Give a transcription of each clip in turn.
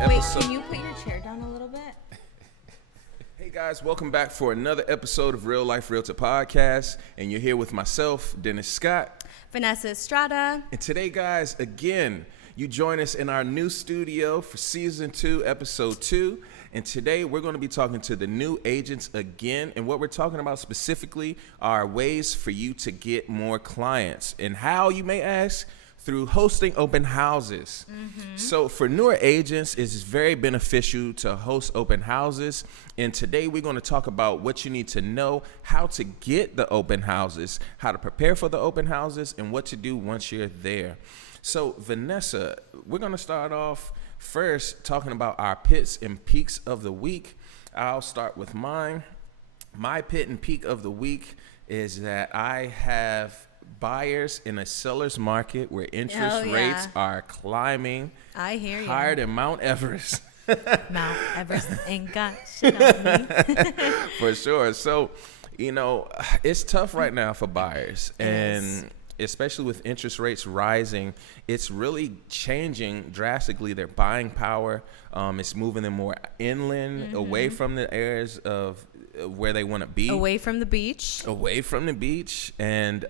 episode. Wait, can you put your chair down a little bit? Hey guys, welcome back for another episode of Real Life Realtor Podcast. And you're here with myself, Dennis Scott. Vanessa Estrada. And today, guys, again, you join us in our new studio for Season 2, Episode 2. And today, we're going to be talking to the new agents again. And what we're talking about specifically are ways for you to get more clients. And how, you may ask? Through hosting open houses. So for newer agents, it's very beneficial to host open houses. And today we're going to talk about what you need to know, how to get the open houses, how to prepare for the open houses, and what to do once you're there. So Vanessa, we're going to start off first talking about our pits and peaks of the week. I'll start with mine. My pit and peak of the week is that I have buyers in a seller's market where interest rates are climbing. I hear you. Higher than Mount Everest. Mount Everest ain't got shit on me. For sure. So, you know, it's tough right now for buyers. And especially with interest rates rising, it's really changing drastically their buying power. It's moving them more inland, away from the areas of where they want to be, away from the beach, and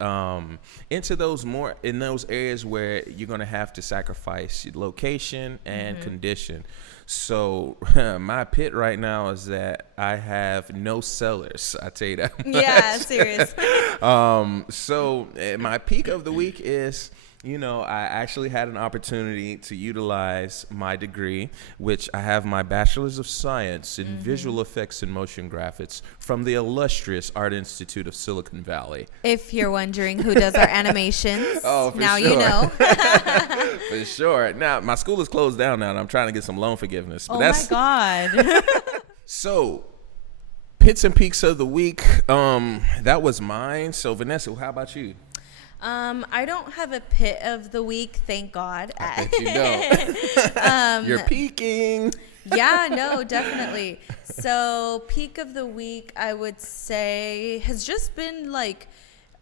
into those more in those areas where you're going to have to sacrifice location and condition. So my pit right now is that I have no sellers. I tell you that. Yeah, serious. So my peak of the week is, you know, I actually had an opportunity to utilize my degree, which I have my Bachelor's of Science in Visual Effects and Motion Graphics from the illustrious Art Institute of Silicon Valley. If you're wondering who does our animations, oh, now sure. You know. For sure. Now, my school is closed down now, and I'm trying to get some loan forgiveness. But my God. So, pits and peaks of the week, that was mine. So, Vanessa, how about you? I don't have a pit of the week, thank God. I bet you don't. You're peaking. Yeah, no, definitely. So peak of the week, I would say, has just been like,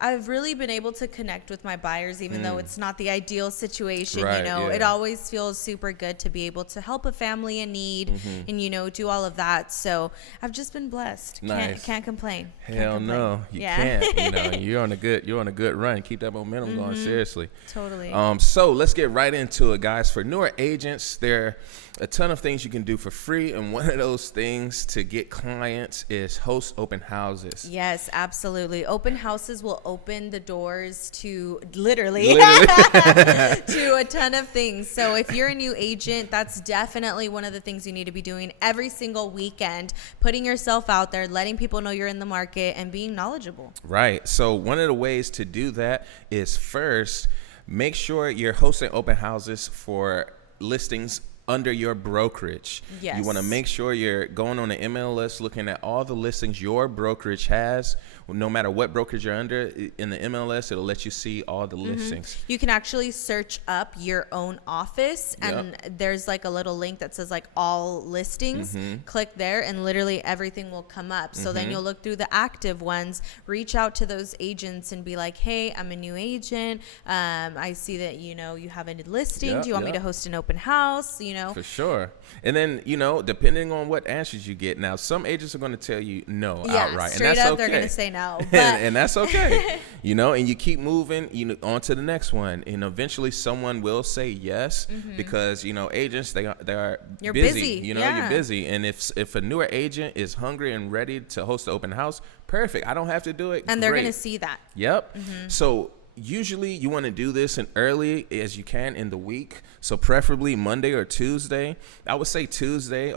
I've really been able to connect with my buyers, even though it's not the ideal situation. Right, you know, yeah. It always feels super good to be able to help a family in need and, you know, do all of that. So I've just been blessed. Nice. Can't complain. Hell no, you can't. You know, you're on a good run. Keep that momentum going. Seriously. Totally. So let's get right into it, guys. For newer agents, there are a ton of things you can do for free, and one of those things to get clients is host open houses. Yes, absolutely. Open houses will open the doors to literally. To a ton of things. So if you're a new agent, that's definitely one of the things you need to be doing every single weekend, putting yourself out there, letting people know you're in the market, and being knowledgeable. Right. So one of the ways to do that is first, make sure you're hosting open houses for listings under your brokerage. Yes. You want to make sure you're going on the MLS, looking at all the listings your brokerage has. No matter what brokerage you're under, in the MLS, it'll let you see all the listings. You can actually search up your own office, and there's like a little link that says like all listings. Click there and literally everything will come up. So then you'll look through the active ones, reach out to those agents and be like, hey, I'm a new agent. I see that, you know, you have a listing. Do you want me to host an open house? You know? For sure. And then, you know, depending on what answers you get. Now, some agents are going to tell you no outright. Straight and that's up, okay. they're going to say no. But and that's okay. You know, and you keep moving, you know, on to the next one. And eventually someone will say yes because, you know, agents, they are You're busy. You know, yeah. you're busy. And if a newer agent is hungry and ready to host an open house, perfect. I don't have to do it. And they're Great. going to see that. Yep. So usually you want to do this in early as you can in the week. So preferably Monday or Tuesday. I would say Tuesday.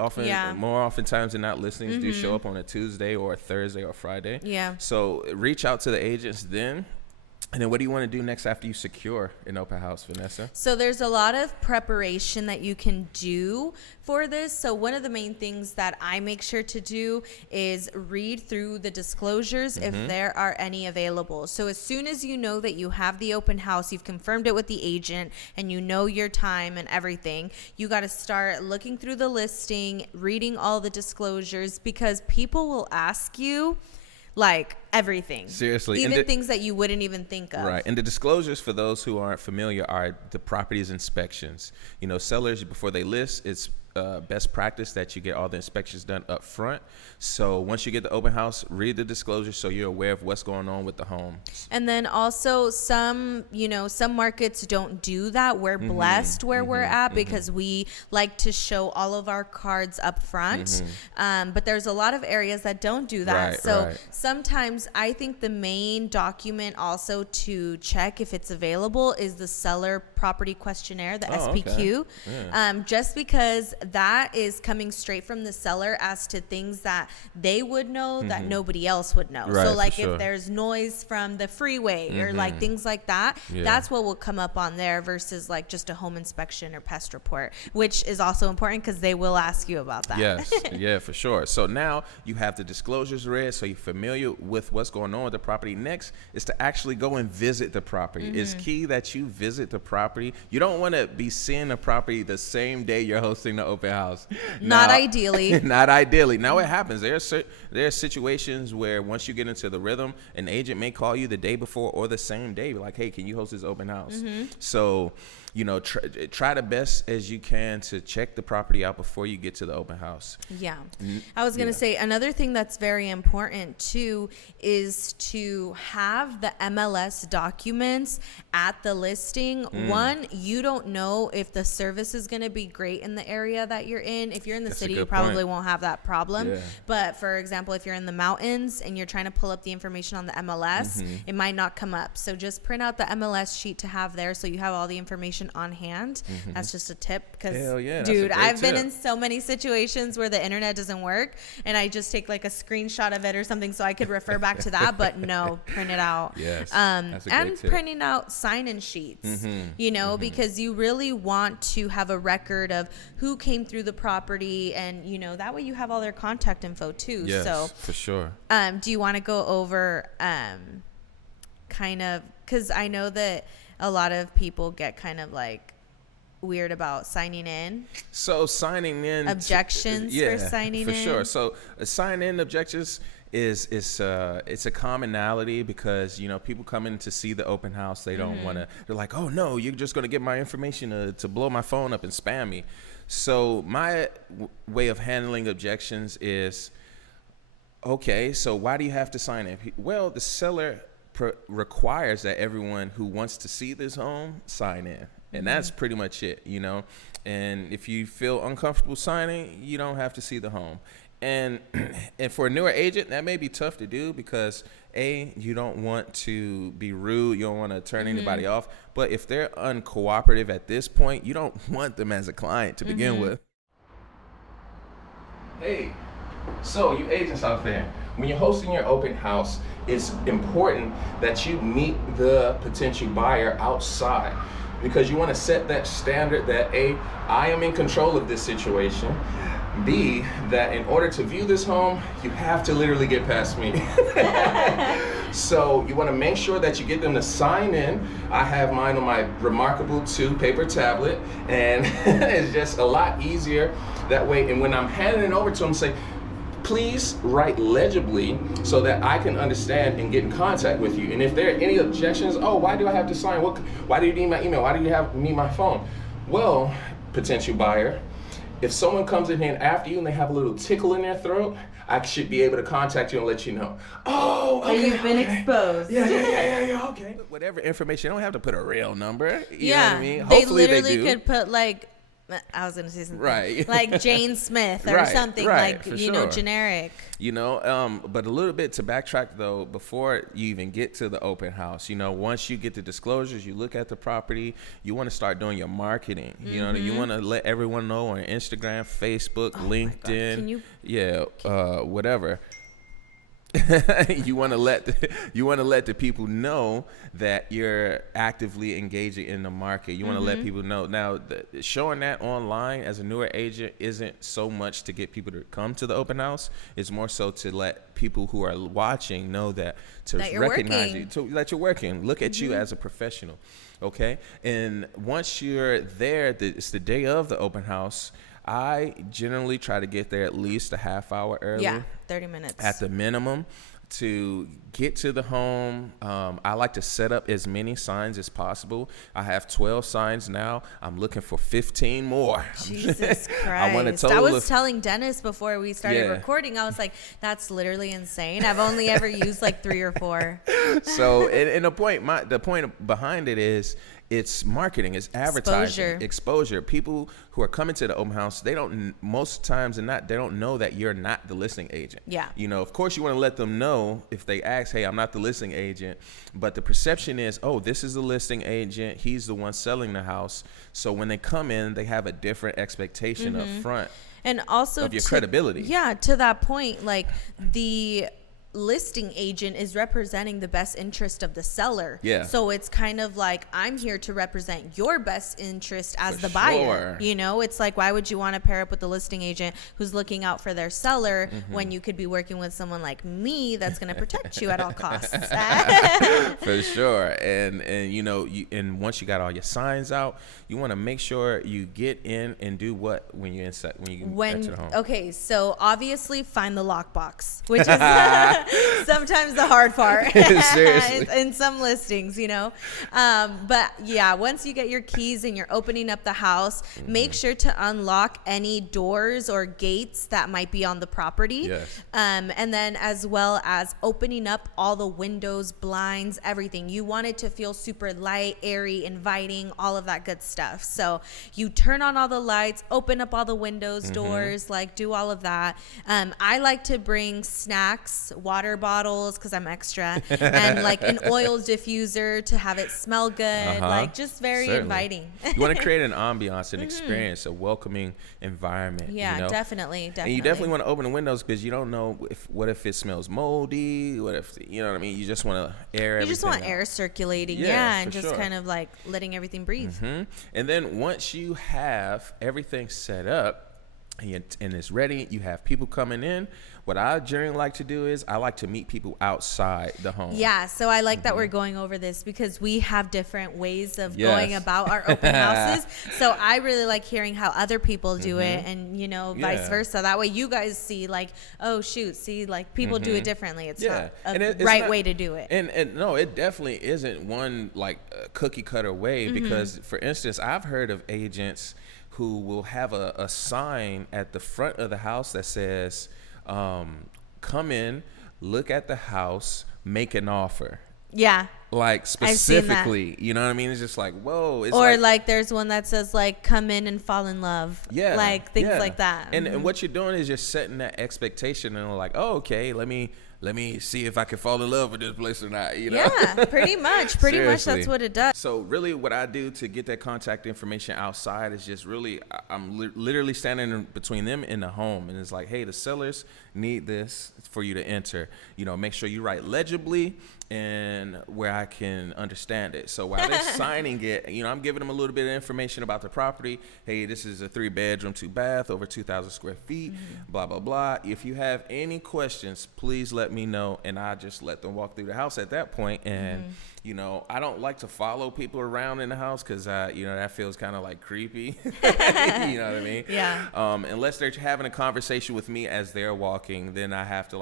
More oftentimes than not, listings do show up on a Tuesday or a Thursday or Friday. Yeah. So reach out to the agents then. And then what do you want to do next after you secure an open house, Vanessa? So there's a lot of preparation that you can do for this. So one of the main things that I make sure to do is read through the disclosures if there are any available. So as soon as you know that you have the open house, you've confirmed it with the agent, and you know your time and everything, you got to start looking through the listing, reading all the disclosures, because people will ask you like everything. Seriously. Even things that you wouldn't even think of. Right. And the disclosures, for those who aren't familiar, are the property's inspections. You know, sellers, before they list, it's best practice that you get all the inspections done up front. So once you get the open house, read the disclosure so you're aware of what's going on with the home. And then also some markets don't do that. We're blessed where we're at because we like to show all of our cards up front. But there's a lot of areas that don't do that. Sometimes I think the main document also to check if it's available is the seller property questionnaire, the SPQ. Just because that is coming straight from the seller as to things that they would know that nobody else would know. So like if there's noise from the freeway or like things like that, that's what will come up on there versus like just a home inspection or pest report, which is also important because they will ask you about that. Yes, yeah, for sure. So now you have the disclosures read, so you're familiar with what's going on with the property. Next is to actually go and visit the property. It's key that you visit the property. You don't want to be seeing the property the same day you're hosting the open house. Not ideally. Not ideally. Now it happens. There are situations where once you get into the rhythm, an agent may call you the day before or the same day, like, hey, can you host this open house? So, try the best as you can to check the property out before you get to the open house. Yeah. I was going to say another thing that's very important too is to have the MLS documents at the listing. One, you don't know if the service is going to be great in the area that you're in. If you're in the city, you probably won't have that problem. But for example, if you're in the mountains and you're trying to pull up the information on the MLS, it might not come up. So just print out the MLS sheet to have there so you have all the information on hand. That's just a tip because dude, I've been in so many situations where the internet doesn't work and I just take like a screenshot of it or something so I could refer back to that, but no, print it out. That's a great tip. Printing out sign-in sheets, because you really want to have a record of who came through the property and that way you have all their contact info too. So for sure. Do you want to go over kind of, because I know that a lot of people get kind of like weird about signing in. So signing in objections for signing in. For sure. So sign in objections it's a commonality because people come in to see the open house. They don't want to. They're like, oh no, you're just going to get my information to blow my phone up and spam me. So my way of handling objections is, okay, so why do you have to sign in? Well, the seller requires that everyone who wants to see this home sign in, and that's pretty much it. And if you feel uncomfortable signing, you don't have to see the home. And for a newer agent, that may be tough to do because you don't want to be rude, you don't want to turn anybody off, but if they're uncooperative at this point, you don't want them as a client to begin with. Hey, so you agents out there, when you're hosting your open house, it's important that you meet the potential buyer outside because you want to set that standard that A, I am in control of this situation. B, that in order to view this home, you have to literally get past me. So you want to make sure that you get them to sign in. I have mine on my Remarkable 2 paper tablet, and it's just a lot easier that way. And when I'm handing it over to them, say, please write legibly so that I can understand and get in contact with you. And if there are any objections, why do I have to sign? Why do you need my email? Why do you need my phone? Well, potential buyer, if someone comes in here and after you and they have a little tickle in their throat, I should be able to contact you and let you know. Oh, okay, you've been exposed. Yeah, okay. Whatever information, you don't have to put a real number. You know what I mean? Hopefully they literally could put like, I was going to say something like Jane Smith or something generic. But a little bit to backtrack though, before you even get to the open house, once you get the disclosures, you look at the property, you want to start doing your marketing. You want to let everyone know on Instagram, Facebook, LinkedIn, whatever. you want to let the people know that you're actively engaging in the market. You want to let people know. Now, showing that online as a newer agent isn't so much to get people to come to the open house. It's more so to let people who are watching know that recognize you, that you're working. Look at you as a professional. Okay, and once you're there, it's the day of the open house. I generally try to get there at least a half hour early. 30 minutes. At the minimum, to get to the home. I like to set up as many signs as possible. I have 12 signs now. I'm looking for 15 more. Jesus Christ. I want a total I was of, telling Dennis before we started recording, I was like, that's literally insane. I've only ever used like 3 or 4. So, and the point behind it is, it's marketing, it's advertising, exposure. People who are coming to the open house, they don't, most times than not, they don't know that you're not the listing agent. Yeah. You know, of course you want to let them know if they ask, hey, I'm not the listing agent, but the perception is, oh, this is the listing agent. He's the one selling the house. So when they come in, they have a different expectation up front. And also of your credibility. Yeah, to that point, like the listing agent is representing the best interest of the seller. Yeah. So it's kind of like, I'm here to represent your best interest as the buyer. You know, it's like, why would you want to pair up with the listing agent who's looking out for their seller when you could be working with someone like me that's going to protect you at all costs? For sure. And you know, and once you got all your signs out, you want to make sure you get in and do what when you enter the home. Okay, so obviously find the lockbox, which is sometimes the hard part. Seriously. In some listings, you know. But yeah, once you get your keys and you're opening up the house, make sure to unlock any doors or gates that might be on the property. Yes. And then as well as opening up all the windows, blinds, everything. You want it to feel super light, airy, inviting, all of that good stuff. So you turn on all the lights, open up all the windows, doors, like do all of that. I like to bring snacks, water bottles, because I'm extra, and like an oil diffuser to have it smell good, like just very inviting. You want to create an ambiance, an experience, a welcoming environment. Yeah, you know? definitely. And you definitely want to open the windows because you don't know what if it smells moldy, what if, you know what I mean? You just want to air everything. You just want out. Air circulating, and just kind of like letting everything breathe. And then once you have everything set up and it's ready, you have people coming in. What I generally like to do is I like to meet people outside the home. Yeah, so I like that we're going over this because we have different ways of going about our open houses. So I really like hearing how other people do it, and you know, vice versa. That way you guys see like, oh shoot, see like people do it differently. It's not a right way to do it. And no, it definitely isn't one like cookie cutter way because, for instance, I've heard of agents who will have a sign at the front of the house that says, come in, look at the house, make an offer. Yeah. Like specifically, you know what I mean? It's just like, whoa. It's or like there's one that says like, come in and fall in love. Yeah. Like things like that. And what you're doing is you're setting that expectation and like, oh, okay, let me see if I can fall in love with this place or not, you know? Yeah, pretty much. Pretty much that's what it does. So really what I do to get that contact information outside is just really, I'm literally standing in between them and the home. And it's like, hey, the sellers need this for you to enter. You know, make sure you write legibly and where I can understand it. So while they're signing it, you know, I'm giving them a little bit of information about the property. Hey, this is a 3-bedroom, 2-bath, over 2,000 square feet, blah, blah, blah. If you have any questions, please let me know, and I just let them walk through the house at that point. And you know, I don't like to follow people around in the house because you know, that feels kind of like creepy. You know what I mean? Yeah. Unless they're having a conversation with me as they're walking, then I have to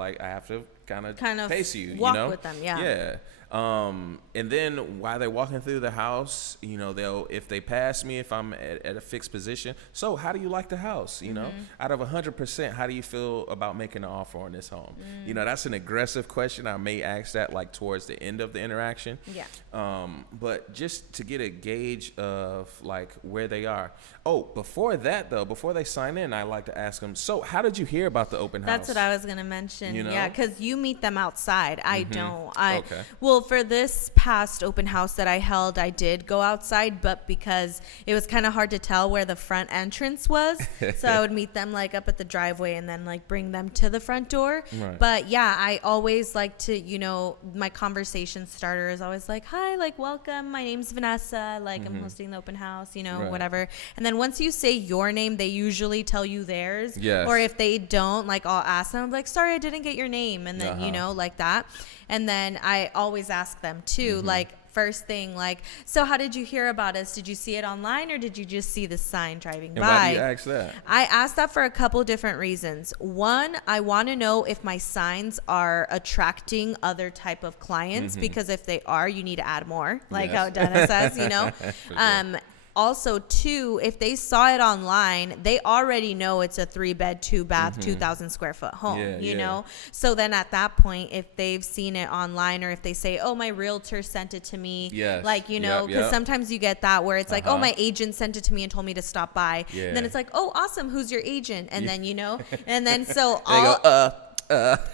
kind of pace you, walk, you know, with them. Yeah. And then while they're walking through the house, you know, if they pass me, if I'm at a fixed position, so how do you like the house? You know, out of 100%, how do you feel about making an offer on this home? You know, that's an aggressive question. I may ask that like towards the end of the interaction. Yeah. But just to get a gauge of like where they are. Oh, before that though, before they sign in, I like to ask them, so how did you hear about the open house? That's what I was going to mention. You know? Yeah, because you meet them outside. I don't. Okay. Well, for this past open house that I held, I did go outside, but because it was kind of hard to tell where the front entrance was, so I would meet them like up at the driveway and then like bring them to the front door. Right. But yeah, I always like to, you know, my conversation starter is always like, hi, like welcome, my name's Vanessa, like I'm hosting the open house, you know, whatever. And then once you say your name, they usually tell you theirs. Yes. Or if they don't, like I'll ask them like, sorry, I didn't get your name, and then you know, like that. And then I always ask them too, like first thing, like, so how did you hear about us? Did you see it online, or did you just see the sign driving by? And why do you ask that? I asked that for a couple different reasons. One, I want to know if my signs are attracting other type of clients, because if they are, you need to add more, like how Dennis says, you know. Sure. Also, two, if they saw it online, they already know it's a 3-bed, 2-bath, 2,000 square foot home, you know? So then at that point, if they've seen it online, or if they say, oh, my realtor sent it to me, like, you know, because sometimes you get that where it's like, oh, my agent sent it to me and told me to stop by. And then it's like, oh, awesome, who's your agent? And then, you know, and then so all...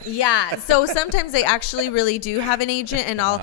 Yeah. So sometimes they actually really do have an agent, and I'll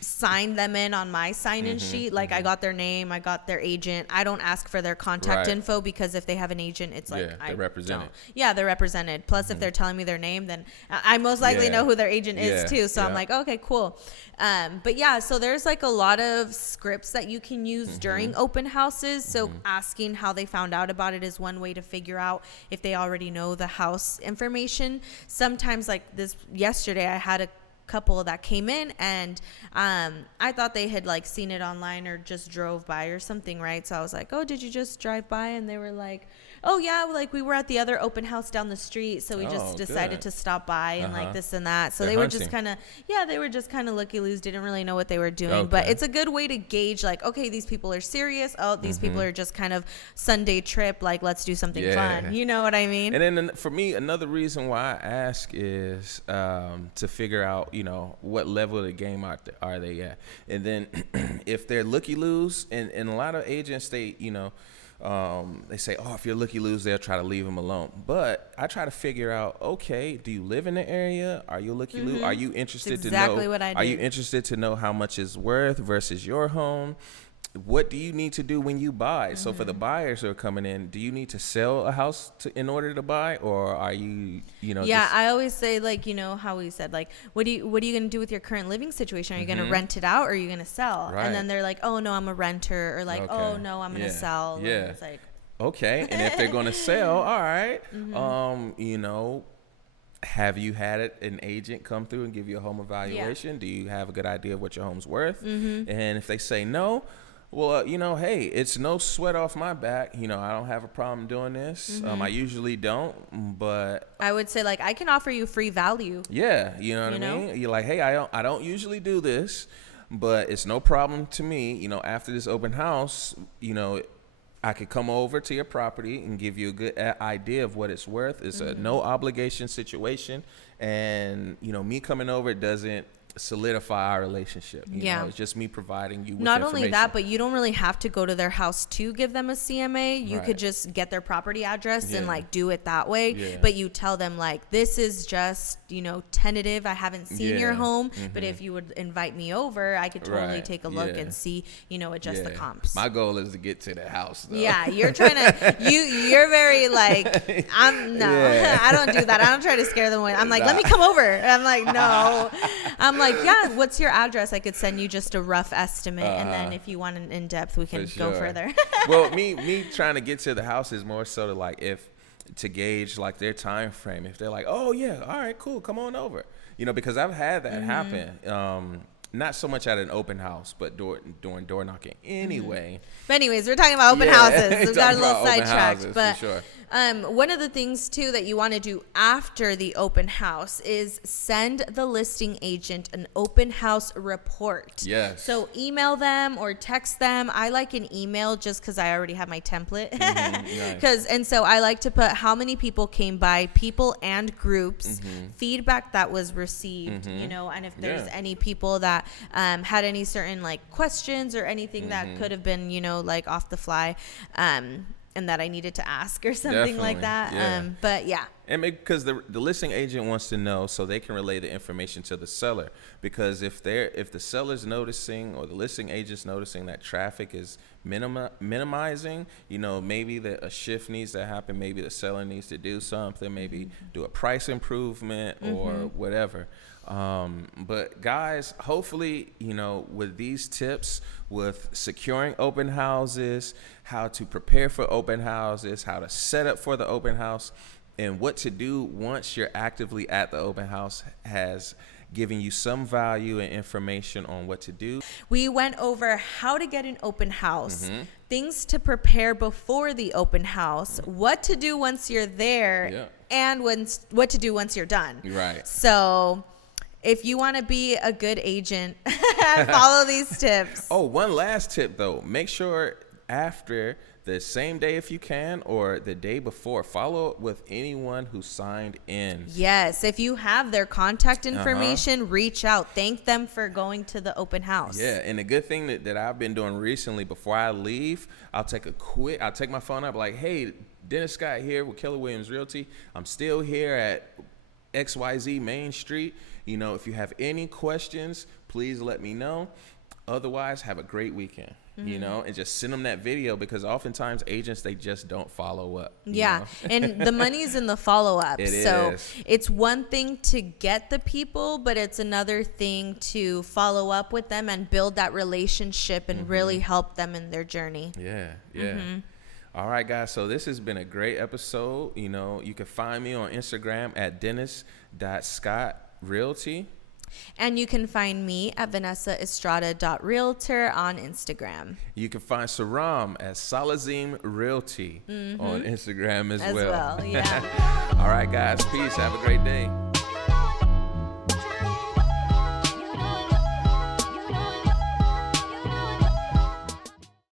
sign them in on my sign-in sheet. Like I got their name, I got their agent. I don't ask for their contact info, because if they have an agent, it's like they're represented. Yeah, they're represented. Plus, if they're telling me their name, then I most likely know who their agent is too. So I'm like, okay, cool. But yeah, so there's like a lot of scripts that you can use during open houses. So asking how they found out about it is one way to figure out if they already know the house information. Sometimes, like yesterday, I had a couple that came in, and I thought they had like seen it online or just drove by or something, right? So I was like, oh, did you just drive by? And they were like, oh yeah, like we were at the other open house down the street, so we just decided to stop by and like this and that. So they were just kind of looky-loos, didn't really know what they were doing. But it's a good way to gauge, like, okay, these people are serious. Oh, these people are just kind of Sunday trip, like let's do something fun. You know what I mean? And then for me, another reason why I ask is to figure out, you know, what level of the game are they at, and then if they're looky-loos, and a lot of agents, they, you know, they say, oh, if you're looky-loos, they'll try to leave them alone. But I try to figure out, okay, do you live in the area? Are you looky-loo? Are you interested to know? What I do. Are you interested to know how much it's worth versus your home? What do you need to do when you buy? So for the buyers who are coming in, do you need to sell a house in order to buy, or are you, you know? Yeah, I always say, like, you know how we said, like, what are you going to do with your current living situation? Are you going to rent it out, or are you going to sell? Right. And then they're like, oh no, I'm a renter, or like, oh no, I'm going to sell. Yeah. And it's like, okay. And if they're going to sell, all right. You know, have you had an agent come through and give you a home evaluation? Do you have a good idea of what your home's worth? And if they say no, well, you know, hey, it's no sweat off my back. You know, I don't have a problem doing this. I usually don't, but I would say, like, I can offer you free value. Yeah, you know what I mean? You're like, hey, I don't usually do this, but it's no problem to me. You know, after this open house, you know, I could come over to your property and give you a good idea of what it's worth. It's a no obligation situation, and you know, me coming over doesn't solidify our relationship. You know, it's just me providing you with not information. only that, but you don't really have to go to their house to give them a CMA. You could just get their property address and like do it that way. But you tell them, like, this is just, you know, tentative. I haven't seen your home, but if you would invite me over, I could totally take a look and see, you know, adjust the comps. My goal is to get to the house, though. Yeah, you're trying to you're very like, I don't do that. I don't try to scare them away. I'm like, let me come over. I'm like, no. I'm like, yeah, what's your address? I could send you just a rough estimate, and then if you want an in-depth, we can go further. Well, me trying to get to the house is more so to, like, to gauge, like, their time frame. If they're like, oh yeah, all right, cool, come on over, you know, because I've had that happen. Not so much at an open house, but during door knocking anyway. But anyways, we're talking about open houses. We got a little sidetracked, but sure. One of the things too that you want to do after the open house is send the listing agent an open house report. Yes. So email them or text them. I like an email just because I already have my template. Nice. And so I like to put how many people came by, people and groups, feedback that was received, you know, and if there's any people that had any certain like questions or anything that could have been, you know, like off the fly, and that I needed to ask or something like that. But yeah. And because the listing agent wants to know so they can relay the information to the seller. Because if the seller's noticing or the listing agent's noticing that traffic is minimizing, you know, maybe that a shift needs to happen. Maybe the seller needs to do something, maybe do a price improvement or whatever. But guys, hopefully, you know, with these tips, with securing open houses, how to prepare for open houses, how to set up for the open house, and what to do once you're actively at the open house has giving you some value and information on what to do. We went over how to get an open house, things to prepare before the open house, what to do once you're there, and what to do once you're done. Right. So if you want to be a good agent, follow these tips. Oh, one last tip, though. Make sure after the same day, if you can, or the day before, follow up with anyone who signed in. Yes. If you have their contact information, reach out. Thank them for going to the open house. Yeah. And the good thing that I've been doing recently, before I leave, I'll take my phone up like, hey, Dennis Scott here with Keller Williams Realty. I'm still here at XYZ Main Street. You know, if you have any questions, please let me know. Otherwise, have a great weekend, you know, and just send them that video, because oftentimes agents, they just don't follow up. Yeah. And the money's in the follow-up. So it's one thing to get the people, but it's another thing to follow up with them and build that relationship and really help them in their journey. Yeah. All right, guys. So this has been a great episode. You know, you can find me on Instagram at dennis.scott realty. And you can find me at vanessaestrada.realtor on Instagram. You can find Sirrom at Alizem Realty on Instagram as well. Yeah. All right, guys. Peace. Have a great day.